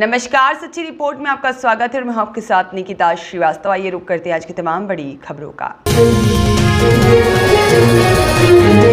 नमस्कार, सच्ची रिपोर्ट में आपका स्वागत है। मैं हूं आपके साथ निकिता श्रीवास्तव। आइए रुक करते हैं आज की तमाम बड़ी खबरों का।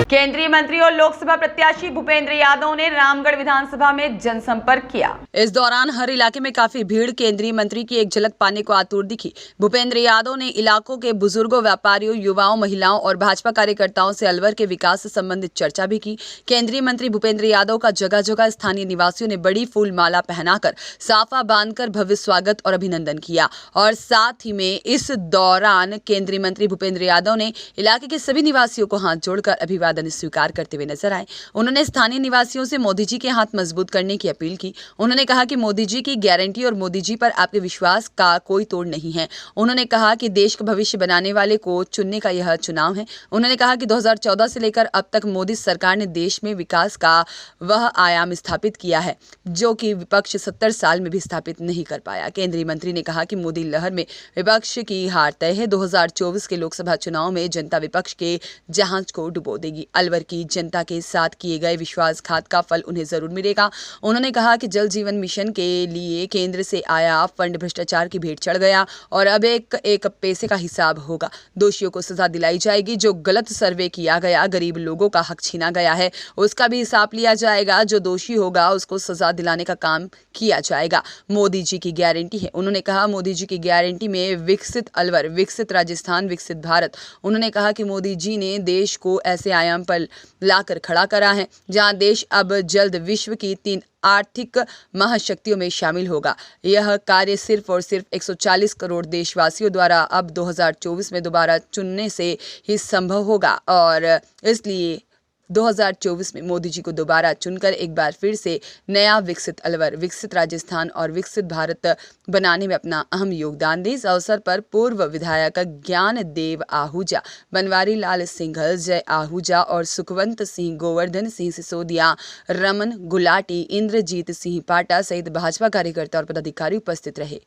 केंद्रीय मंत्री और लोकसभा प्रत्याशी भूपेंद्र यादव ने रामगढ़ विधानसभा में जनसंपर्क किया। इस दौरान हर इलाके में काफी भीड़ केंद्रीय मंत्री की एक झलक पाने को आतुर दिखी। भूपेंद्र यादव ने इलाकों के बुजुर्गों, व्यापारियों, युवाओं, महिलाओं और भाजपा कार्यकर्ताओं से अलवर के विकास से संबंधित चर्चा भी की। केंद्रीय मंत्री भूपेंद्र यादव का जगह जगह स्थानीय निवासियों ने बड़ी फूल माला पहनाकर साफा बांधकर भव्य स्वागत और अभिनंदन किया। और साथ ही में इस दौरान केंद्रीय मंत्री भूपेंद्र यादव ने इलाके के सभी निवासियों को हाथ जोड़कर अभिवादन स्वीकार करते हुए नजर आए। उन्होंने स्थानीय निवासियों से मोदी जी के हाथ मजबूत करने की अपील की। उन्होंने कहा कि मोदी जी की गारंटी और मोदी जी पर आपके विश्वास का कोई तोड़ नहीं है। उन्होंने कहा कि देश का भविष्य बनाने वाले को चुनने का यह चुनाव है। उन्होंने कहा कि 2014 से लेकर अब तक मोदी सरकार ने देश में विकास का वह आयाम स्थापित किया है जो कि विपक्ष 70 साल में भी स्थापित नहीं कर पाया। केंद्रीय मंत्री ने कहा कि मोदी लहर में विपक्ष की हार तय है। 2024 के लोकसभा चुनाव में जनता विपक्ष के जहाज को डुबो देगी। अलवर की जनता के साथ किए गए विश्वासघात का फल उन्हें जरूर मिलेगा। उन्होंने कहा कि जल जीवन मिशन के लिए केंद्र से आया फंड भ्रष्टाचार की भेंट चढ़ गया और अब एक पैसे का हिसाब होगा। दोषियों को सजा दिलाई जाएगी। जो गलत सर्वे किया गया, गरीब लोगों का हक छीना गया है, उसका भी हिसाब लिया जाएगा। जो दोषी होगा उसको सजा दिलाने का काम किया जाएगा। मोदी जी की गारंटी है। उन्होंने कहा मोदी जी की गारंटी में विकसित अलवर, विकसित राजस्थान, विकसित भारत। उन्होंने कहा कि मोदी जी ने देश को ऐसे आयाम पर लाकर खड़ा करा है जहां देश अब जल्द विश्व की 3 आर्थिक महाशक्तियों में शामिल होगा। यह कार्य सिर्फ और सिर्फ 140 करोड़ देशवासियों द्वारा अब 2024 में दोबारा चुनने से ही संभव होगा और इसलिए 2024 में मोदी जी को दोबारा चुनकर एक बार फिर से नया विकसित अलवर, विकसित राजस्थान और विकसित भारत बनाने में अपना अहम योगदान दें। इस अवसर पर पूर्व विधायक ज्ञान देव आहूजा, बनवारी लाल सिंघल, जय आहूजा और सुखवंत सिंह, गोवर्धन सिंह सिसोदिया, रमन गुलाटी, इंद्रजीत सिंह पाटा सहित भाजपा कार्यकर्ता और पदाधिकारी उपस्थित रहे।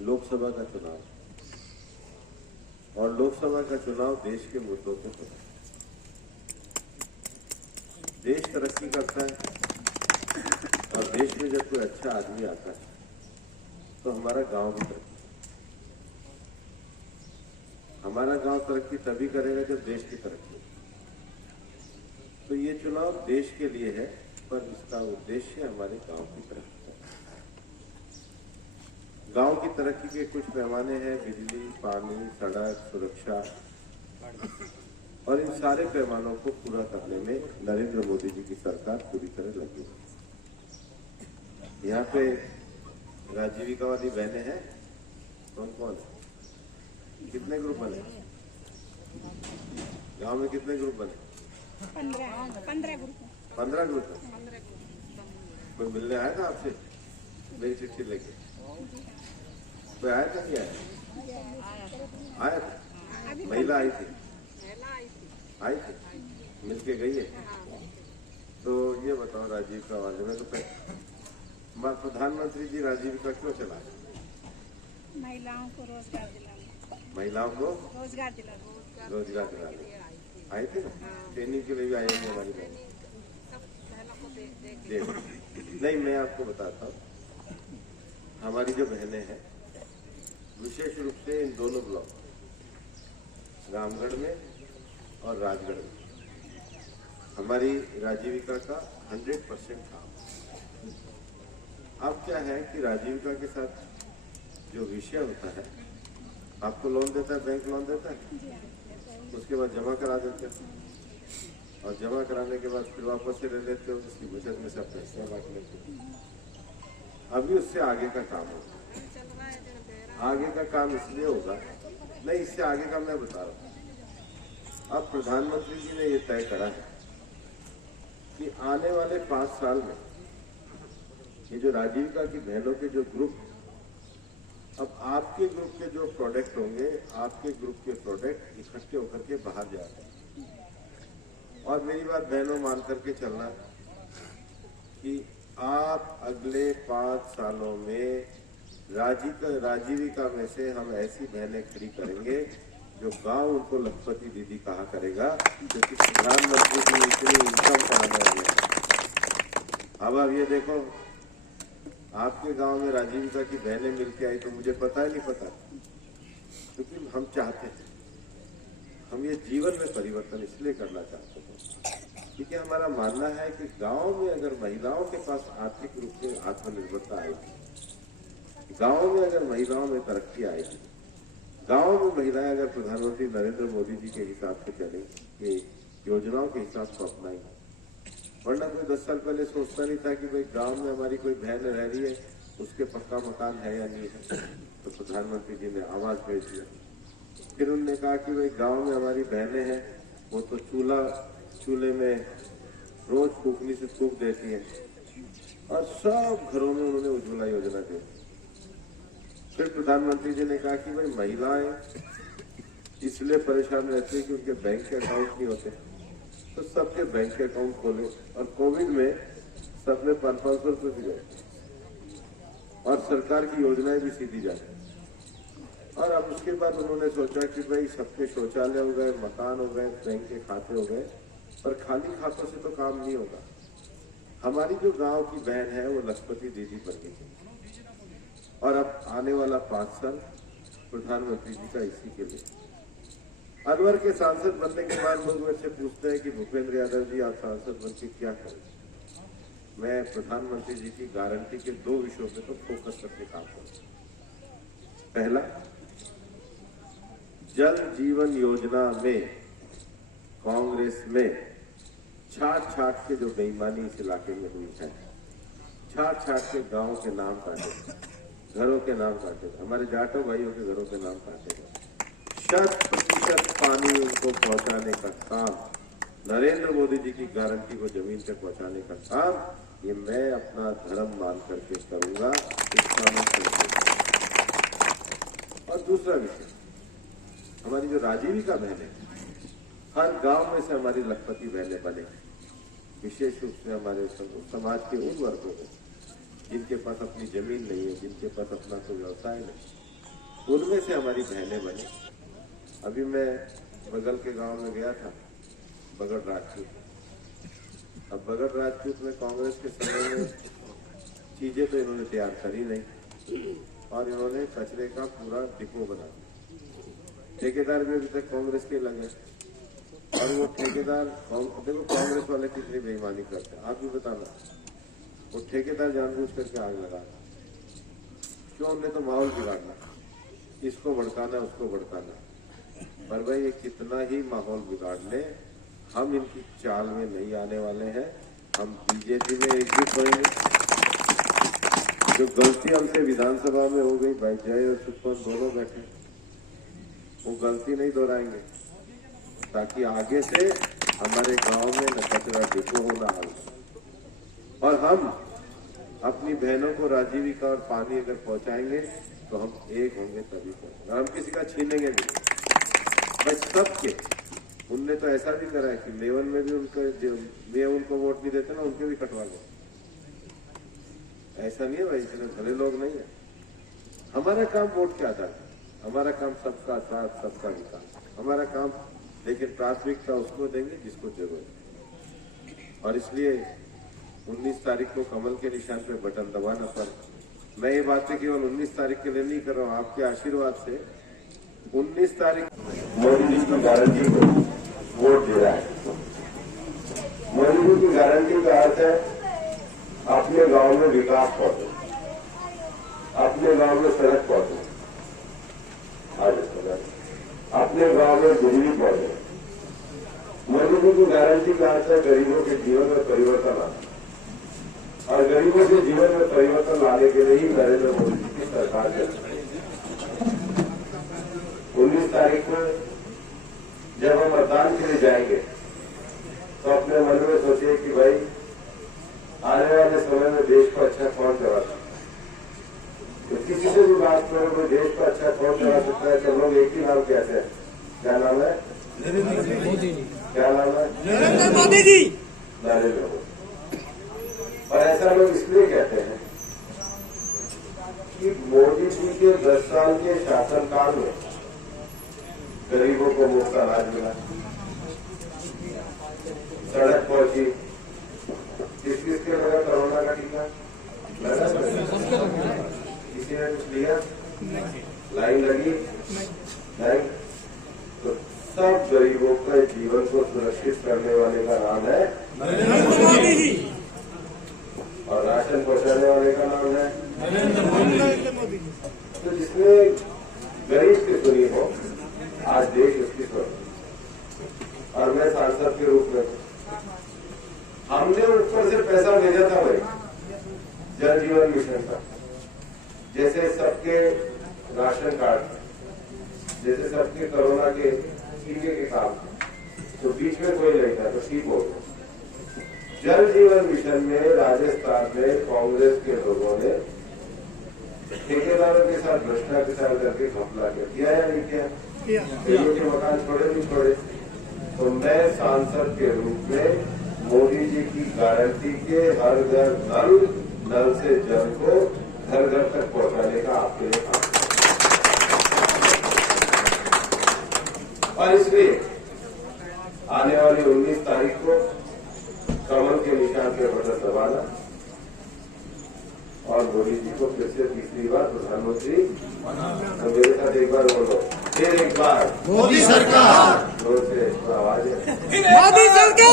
लोकसभा का चुनाव और लोकसभा का चुनाव देश के मुद्दों पे होता है। देश तरक्की करता है और देश में जब कोई अच्छा आदमी आता है तो हमारा गांव भी तरक्की, हमारा गांव तरक्की तभी करेगा जब देश की तरक्की। तो ये चुनाव देश के लिए है पर इसका उद्देश्य हमारे गांव की तरक्की है। गांव की तरक्की के कुछ पैमाने हैं, बिजली, पानी, सड़क, सुरक्षा, और इन सारे पैमानों को पूरा करने में नरेंद्र मोदी जी की सरकार पूरी तरह लगी है। यहाँ पे राजीविका वाली बहनें हैं, कौन कौन है? कितने ग्रुप बने गांव में? कितने ग्रुप बने? 15 ग्रुप। कोई मिलने आया था आपसे मेरी चिट्ठी लेके? कोई आया था? नहीं आया था? महिला आई थी, मिल के गई है। तो ये बताओ राजीविका वाले में, तो प्रधानमंत्री जी राजीविका क्यों चला? महिलाओं को रोजगार दिलाने। महिलाओं को रोजगार दिलाने आए थे ना, ट्रेनिंग के लिए भी आए थे हमारी बहन। नहीं, मैं आपको बताता हूँ, हमारी जो बहनें हैं विशेष रूप से इन दोनों ब्लॉक, रामगढ़ में और राजगढ़ में, हमारी राजीविका का 100% काम। अब क्या है कि राजीविका के साथ जो विषय होता है, आपको लोन देता है, बैंक लोन देता है, उसके बाद जमा करा देते हैं और जमा कराने के बाद फिर वापस से ले लेते हो, उसकी बचत में से आप पैसे बांट लेते हो। अभी उससे आगे का काम होगा। आगे का काम इसलिए होगा, नहीं इससे आगे का मैं बता रहा हूँ। अब प्रधानमंत्री जी ने ये तय करा है कि आने वाले 5 साल में ये जो राजीविका की बहनों के जो ग्रुप, अब आपके ग्रुप के जो प्रोडक्ट होंगे, आपके ग्रुप के प्रोडक्ट इकट्ठे होकर के बाहर जा रहे हैं। और मेरी बात बहनों मान करके चलना कि आप अगले 5 सालों में राजीविका में से हम ऐसी बहनें खड़ी करेंगे जो गांव उनको लखपति दीदी कहा करेगा, क्योंकि प्रधानमंत्री की इतनी इनकम कराने वाले। अब आप ये देखो आपके गांव में राजीविका की बहनें मिलके आई तो मुझे पता ही नहीं पता, क्योंकि हम चाहते हैं, हम ये जीवन में परिवर्तन इसलिए करना चाहते हैं क्योंकि हमारा मानना है कि गांव में अगर महिलाओं के पास आर्थिक रूप से आत्मनिर्भरता आएगी, गांव में अगर महिलाओं में तरक्की आएगी, गांव में महिलाएं अगर प्रधानमंत्री नरेंद्र मोदी जी के हिसाब से चलेंगी, ये योजनाओं के हिसाब से अपनाएंगे, वरना कोई 10 साल पहले सोचता नहीं था कि भाई गांव में हमारी कोई बहन रह रही है, उसके पक्का मकान है या नहीं है, तो प्रधानमंत्री जी ने आवाज भेज दिया। फिर उन्होंने कहा कि भाई गांव में हमारी बहनें हैं, वो तो चूल्हे में रोज फूकनी से फूक देती हैं, और सब घरों में उन्होंने उज्ज्वला योजना दी। फिर प्रधानमंत्री जी ने कहा कि भाई महिलाएं इसलिए परेशान रहती है कि उनके बैंक के अकाउंट नहीं होते, तो सबके बैंक के अकाउंट खोले, और कोविड में सबने 500 रुपये भी गए, और सरकार की योजनाएं भी सीधी जाए। और अब उसके बाद उन्होंने सोचा कि भाई सबके शौचालय हो गए, मकान हो गए, बैंक के खाते हो गए, पर खाली खातों से तो काम नहीं होगा। हमारी जो गांव की बहन है वो लखपति दीदी बन गई, और अब आने वाला 5 साल प्रधानमंत्री जी का इसी के लिए। अलवर के सांसद बनने के बाद लोग मेरे से पूछते हैं कि भूपेंद्र यादव जी आप सांसद बन के क्या करें। मैं प्रधानमंत्री जी की गारंटी के 2 विषयों पे तो फोकस करके काम करूँ। पहला, जल जीवन योजना में कांग्रेस में छाट के जो बेईमानी इस इलाके में हुई है, छाट के गांव के नाम काटे, घरों के नाम काटे, हमारे जाटो भाइयों के घरों के नाम काटे गए, 100% पानी उनको पहुंचाने का काम, नरेंद्र मोदी जी की गारंटी को जमीन पे पहुंचाने का काम, ये मैं अपना धर्म मान करके करूंगा। इसका मैं और दूसरा विषय, हमारी जो राजीविका बहनें, हर गांव में से हमारी लखपति बहनें बने, विशेष रूप से हमारे समाज के उन वर्गों में जिनके पास अपनी जमीन नहीं है, जिनके पास अपना कोई व्यवसाय नहीं, उनमें से हमारी बहनें बनी। अभी मैं बगल के गांव में गया था, बगड़ राजपूत। अब बगड़ राजपूत में कांग्रेस के समय में चीजें तो इन्होंने तैयार करी नहीं, और इन्होंने कचरे का पूरा डिपो बना दिया। ठेकेदार भी अभी तक कांग्रेस के लगे, और वो ठेकेदार, देखो कांग्रेस वाले कितनी बेईमानी करते हैं, आप भी बताना। वो ठेकेदार जानबूझ करके आग लगा, क्यों? हमने तो माहौल बिगाड़ना, इसको भड़काना, उसको भड़काना। पर भाई ये कितना ही माहौल बिगाड़ ले, हम इनकी चाल में नहीं आने वाले हैं। हम बीजेपी में एकजुट होंगे। जो गलती हमसे विधानसभा में हो गई, भाई जय और सुखवंत दोनों बैठे, वो गलती नहीं दोहराएंगे, ताकि आगे से हमारे गांव में न कचरा डिपो होना हाल, और हम अपनी बहनों को राजीविका और पानी अगर पहुंचाएंगे तो हम एक होंगे तभी पहुंचेंगे। हम किसी का छीनेंगे नहीं, बस सबके। उनने तो ऐसा भी करा है कि मेवन में भी उनको वोट नहीं देते ना, उनके भी कटवा दो। ऐसा नहीं है भाई, इतने भले लोग नहीं है। हमारा काम वोट के आधार है, हमारा काम सबका साथ, सबका विकास, हमारा काम। लेकिन प्राथमिकता उसको देंगे जिसको जरूरत है, और इसलिए 19 तारीख को कमल के निशान पे बटन दबाना। पर मैं ये बातें केवल 19 तारीख के लिए नहीं कर रहा हूँ, आपके आशीर्वाद से 19 तारीख मोदी जी की गारंटी को वोट दे रहा है। मोदी जी की गारंटी का अर्थ है अपने गांव में विकास पहुंचो, अपने गांव में सड़क पहुंचो, अपने गांव में बिजली पहुंचे। मोदी जी की गारंटी का अर्थ है गरीबों के जीवन में परिवर्तन आना, और गरीबों के जीवन में परिवर्तन लाने के लिए ही नरेंद्र मोदी जी की सरकार है। 19 तारीख को जब हम मतदान के लिए जाएंगे तो अपने मन में सोचिए कि भाई आने वाले समय में देश को अच्छा कौन चला सकता है। तो किसी से भी बात करो कि देश को अच्छा कौन चला सकता है, तो लोग एक ही नाम कहते हैं, क्या नाम है? नरेंद्र मोदी। क्या नाम है? नरेंद्र मोदी जी। नरेंद्र मोदी। और ऐसा लोग इसलिए कहते हैं कि मोदी जी के 10 साल के शासनकाल में गरीबों को मुफ्त अनाज मिला, सड़क पहुंची, किस किस के लगा कोरोना का टीका लगा, किसी ने कुछ लिया? लाइन लगी? नहीं। तो सब गरीबों के जीवन को सुरक्षित करने वाले का नाम है नरेंद्र मोदी जी। और राशन पहुंचाने वाले का नाम है नरेंद्र मोदी जी। तो जिसने गरीब की सुनी हो, आज देश उसकी सुन। और मैं सांसद के रूप में हमने ऊपर से पैसा भेजा था भाई, जल जीवन मिशन का। जैसे सबके राशन कार्ड, जैसे सबके कोरोना के टीके के काम, तो बीच में कोई नहीं था तो ठीक हो गया। जल जीवन मिशन में राजस्थान में कांग्रेस के लोगों ने ठेकेदारों के साथ भ्रष्टाचार करके घपला किया या नहीं किया? कईयों के मकान छोड़े नहीं छोड़े। तो मैं सांसद के रूप में मोदी जी की गारंटी के हर घर नल, नल से जल को घर घर तक पहुंचाने का आपके लिए काम। और इसलिए आने वाली 19 तारीख को कमल के निशान पे बटन दबाना और मोदी जी को फिर से तीसरी बार प्रधानमंत्री। तो मेरे साथ एक बार बोलो, फिर एक बार मोदी सरकार। जोर से आवाज है। मोदी सरकार।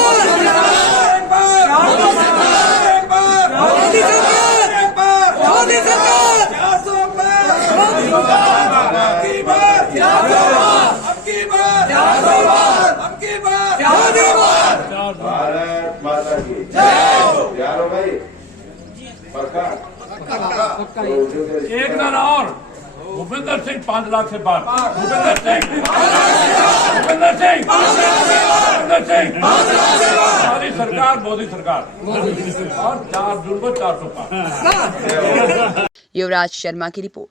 एक बार मोदी सरकार। एक बार मोदी सरकार। एक बार मोदी सरकार। 400 पार मोदी सरकार। अब की बार 400 पार। अब की बार 400 पार। अब की बार 400 पार। भारत माता की जय। यारो भाई पक्का? एक दिन और भूपेंद्र सिंह 5 लाख से पार। भूपेंद्र सिंह हमारी सरकार, मोदी सरकार। और 4 जून को 400 पार। युवराज शर्मा की रिपोर्ट।